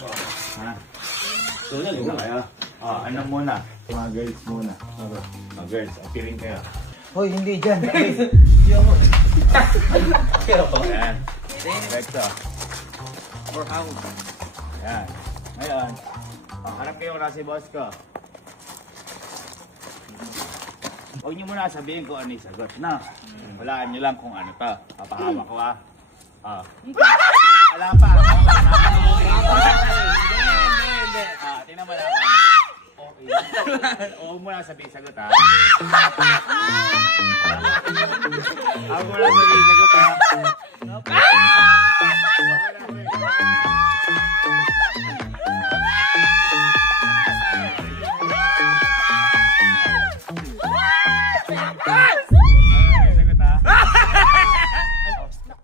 Ha? Tulad na kayo. Ano muna? Mga girls muna. Mga girls, appearing kayo. Hoy, hindi dyan. Ayan. Perfecto. For how? Ayan. Ngayon, harap kayo na si boss ko. Huwag niyo muna sabihin kung ano yung sagot. Na, walaan niyo lang kung ano to. Papahawak ko Wala pa. Hindi. Tingnan mo lang. Okay. Huwag mo lang sabihin sagot Huwag mo lang sabihin sagot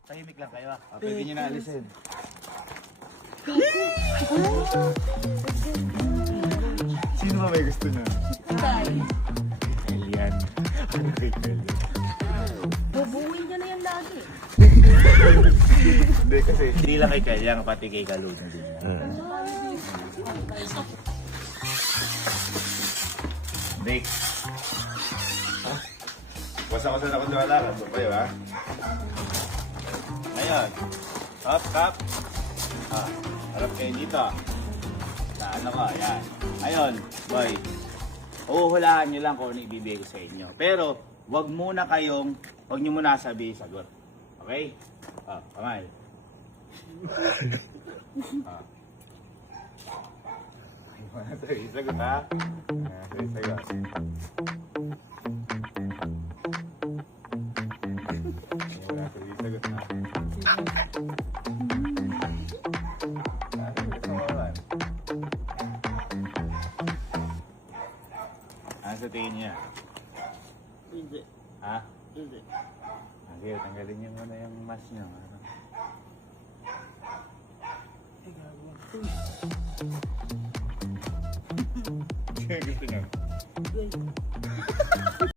Tahimik lang kayo Pwede nyo na alisin. Sino ba may gusto nyo? Elian. Ano kay Elian? Bubuuin ka na yan lagi. Hindi kasi hindi lang kay Elian, pati kay Kaluna din. Dick. Basa-basa na ako na lakad. So kayo Ngayon. Stop. Harap kayo dito. Sa ano ko, ayan. Ngayon, boy. Uhulaan nyo lang kung ano ibibigay ko sa inyo. Pero, wag nyo muna sabihin sagot. Okay? Kamay. Sagot sagot. Ano sa tingin niya? Hindi. Ha? Hindi. Okay, tanggalin niyo muna yung mask niyo. Gusto niyo?